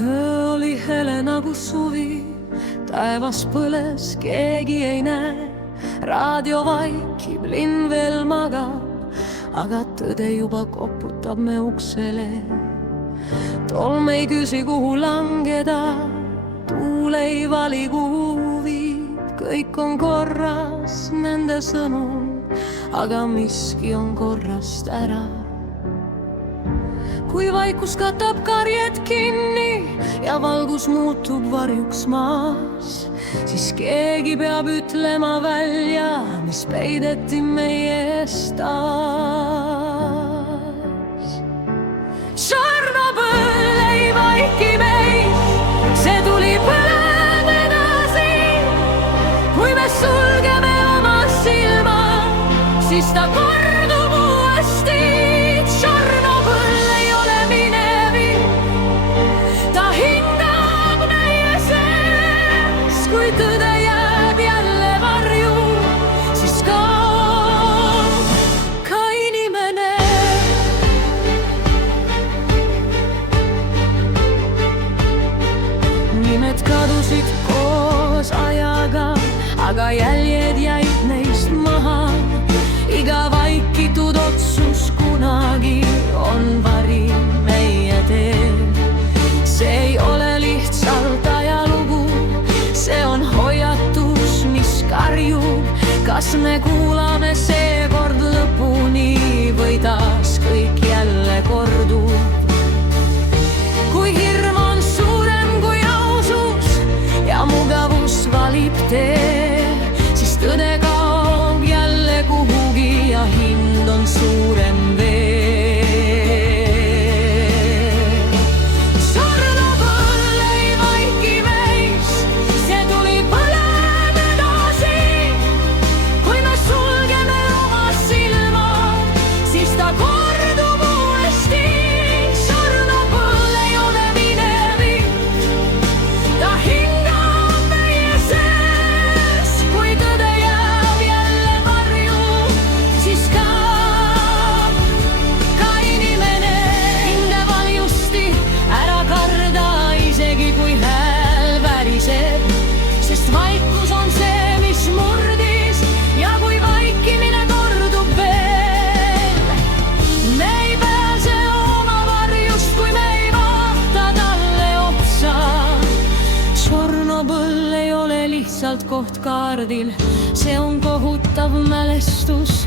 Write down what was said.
öö oli hele nagu suvi, taevas põles, keegi ei näe. Raadio vaikib, linn veel magab, aga tõde juba koputab me uksele. Tolm ei küsi, kuhu langeda, tuul ei vali, kuhu viib. Kõik on korras, nende sõnum, aga miski on korrast ära. Kui vaikus katab karjed kinni ja valgus muutub varjuks maas, siis keegi peab ütlema välja, mis peideti meie eest taas. Tšornobõl ei vaiki meid, see tuli põleb edasi. Kui me sulgeme oma silma, siis ta kordub uuesti. Tšornobõl ei ole minevik, ta hingab meie sees. Kui tõde jääb jälle varju, siis kaob ka inimene. Nimed kadusid koos ajaga, aga jäljed jäid neist maha. Iga vaikitud otsus kunagi on vari meie teel. See ei ole lihtsalt ajalugu, see on hoiatus, mis karjub. Kas me kuulame seekord lõpuni või taas kõik jälle kordub? Kui hirm on suurem kui ausus ja mugavus valib tee, siis tõde kaob jälle kuhugi ja hind on suurem veel. Tšornobõl ei vaiki meis, see tuli põleb edasi. Kui me sulgeme oma silmad, siis ta kordub uuesti. Tšornobõl ei ole minevik, ta hingab meie sees. Kui tõde jääb jälle varju, siis kaob ka inimene. Hinge valjusti, ära karda, isegi kui hääl väriseb, sest vaikus on see, mis murdis. Ja kui vaikimine kordub veel, me ei pääse oma varjust, kui me ei vaata talle otsa. Tšornobõl ei ole lihtsalt koht kaardil, see on kohutav mälestus.